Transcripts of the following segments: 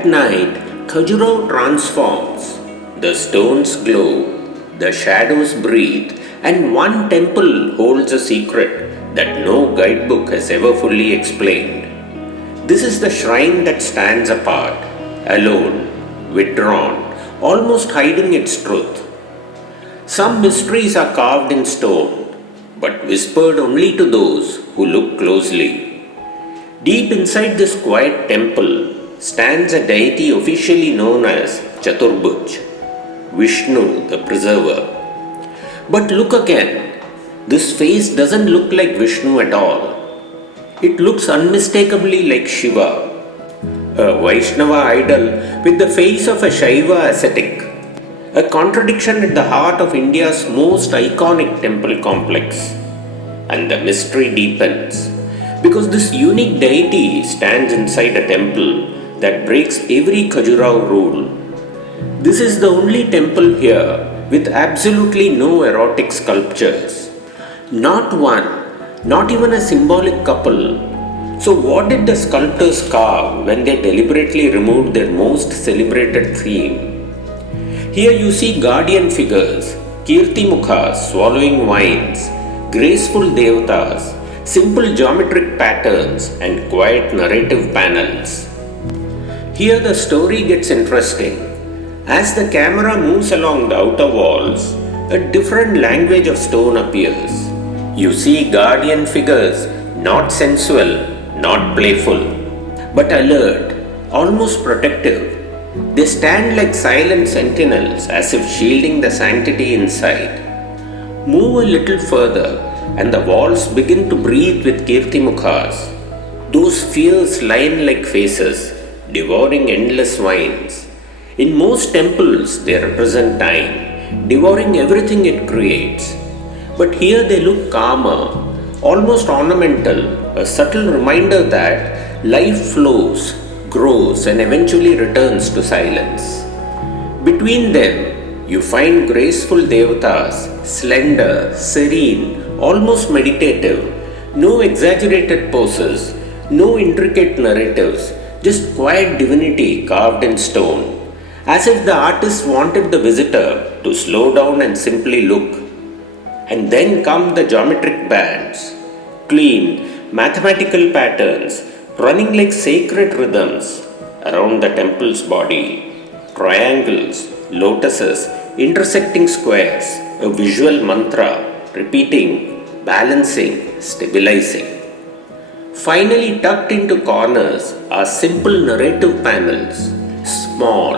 At night, Khajuraho transforms. The stones glow, the shadows breathe, and one temple holds a secret that no guidebook has ever fully explained. This is the shrine that stands apart, alone, withdrawn, almost hiding its truth. Some mysteries are carved in stone, but whispered only to those who look closely. Deep inside this quiet temple stands a deity officially known as Chaturbhuj, Vishnu the preserver. But look again, this face doesn't look like Vishnu at all. It looks unmistakably like Shiva, a Vaishnava idol with the face of a Shaiva ascetic, a contradiction at the heart of India's most iconic temple complex. And the mystery deepens, because this unique deity stands inside a temple that breaks every Khajuraho rule. This is the only temple here with absolutely no erotic sculptures. Not one, not even a symbolic couple. So what did the sculptors carve when they deliberately removed their most celebrated theme? Here you see guardian figures, kirtimukhas swallowing vines, graceful devatas, simple geometric patterns, and quiet narrative panels. Here the story gets interesting. As the camera moves along the outer walls, a different language of stone appears. You see guardian figures, not sensual, not playful, but alert, almost protective. They stand like silent sentinels as if shielding the sanctity inside. Move a little further and the walls begin to breathe with kirtimukhas, those fierce lion-like faces devouring endless vines. In most temples they represent time, devouring everything it creates. But here they look calmer, almost ornamental, a subtle reminder that life flows, grows, and eventually returns to silence. Between them, you find graceful devatas, slender, serene, almost meditative, no exaggerated poses, no intricate narratives, just quiet divinity carved in stone, as if the artist wanted the visitor to slow down and simply look. And then come the geometric bands, clean, mathematical patterns running like sacred rhythms around the temple's body, triangles, lotuses, intersecting squares, a visual mantra, repeating, balancing, stabilizing. Finally tucked into corners are simple narrative panels, small,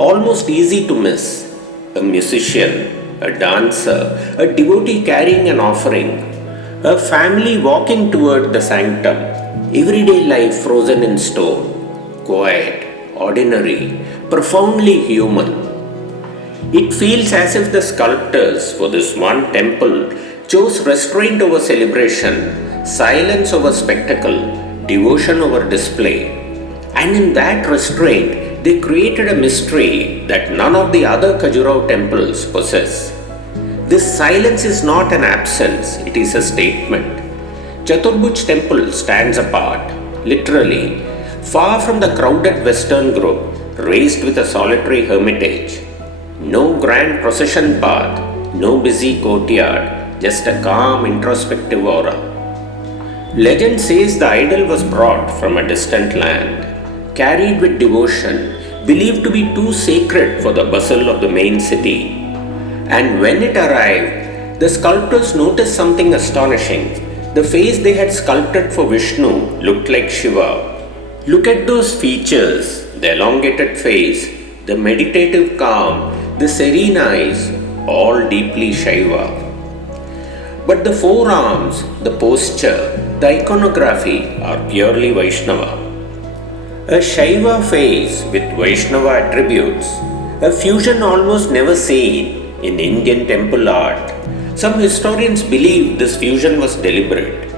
almost easy to miss. A musician, a dancer, a devotee carrying an offering, a family walking toward the sanctum, everyday life frozen in stone, quiet, ordinary, profoundly human. It feels as if the sculptors for this one temple chose restraint over celebration, silence over spectacle, devotion over display. And in that restraint, they created a mystery that none of the other Khajuraho temples possess. This silence is not an absence, it is a statement. Chaturbhuj Temple stands apart, literally, far from the crowded western group, raised with a solitary hermitage. No grand procession path, no busy courtyard, just a calm introspective aura. Legend says the idol was brought from a distant land, carried with devotion, believed to be too sacred for the bustle of the main city. And when it arrived, the sculptors noticed something astonishing. The face they had sculpted for Vishnu looked like Shiva. Look at those features, the elongated face, the meditative calm, the serene eyes, all deeply Shaiva. But the forearms, the posture, the iconography are purely Vaishnava. A Shaiva face with Vaishnava attributes, a fusion almost never seen in Indian temple art. Some historians believe this fusion was deliberate,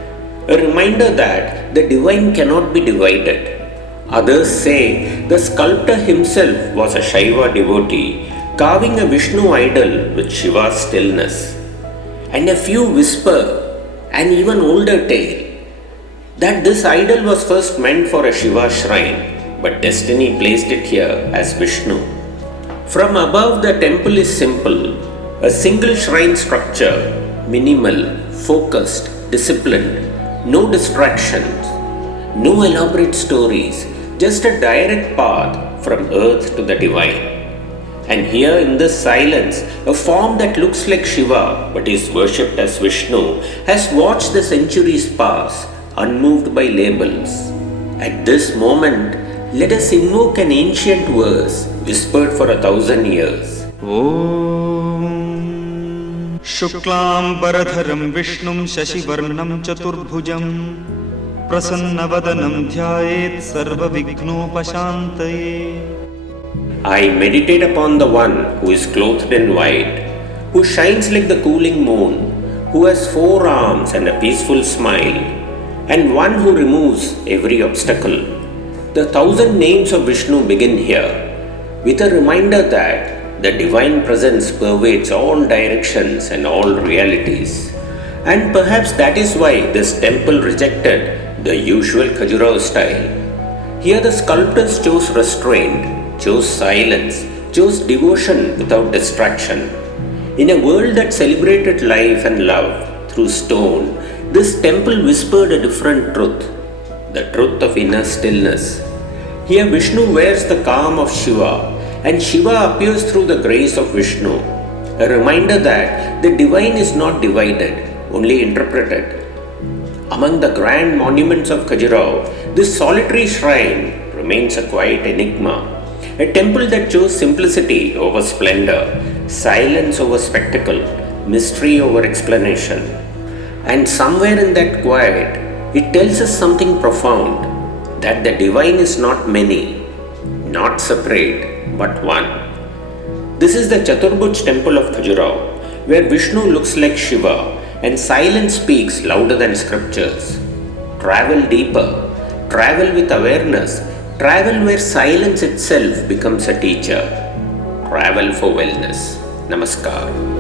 a reminder that the divine cannot be divided. Others say the sculptor himself was a Shaiva devotee, carving a Vishnu idol with Shiva's stillness. And a few whisper an even older tale that this idol was first meant for a Shiva shrine, but destiny placed it here as Vishnu. From above, the temple is simple, a single shrine structure, minimal, focused, disciplined, no distractions, no elaborate stories, just a direct path from earth to the divine. And here in this silence, a form that looks like Shiva but is worshipped as Vishnu has watched the centuries pass, unmoved by labels. At this moment, let us invoke an ancient verse whispered for 1,000 years. Om Shuklam Baradharam Vishnum Shashivarnam Chaturbhujam Prasannavadanam Dhyayet Sarva Vignopashantaye. I meditate upon the one who is clothed in white, who shines like the cooling moon, who has 4 arms and a peaceful smile, and one who removes every obstacle. The 1,000 names of Vishnu begin here, with a reminder that the divine presence pervades all directions and all realities. And perhaps that is why this temple rejected the usual Khajuraho style. Here the sculptors chose restraint, chose silence, chose devotion without distraction. In a world that celebrated life and love through stone, this temple whispered a different truth, the truth of inner stillness. Here Vishnu wears the calm of Shiva, and Shiva appears through the grace of Vishnu, a reminder that the divine is not divided, only interpreted. Among the grand monuments of Khajuraho, this solitary shrine remains a quiet enigma, a temple that chose simplicity over splendor, silence over spectacle, mystery over explanation. And somewhere in that quiet, it tells us something profound, that the divine is not many, not separate, but one. This is the Chaturbhuj Temple of Khajuraho, where Vishnu looks like Shiva and silence speaks louder than scriptures. Travel deeper, travel with awareness, travel where silence itself becomes a teacher. Travel for wellness. Namaskar.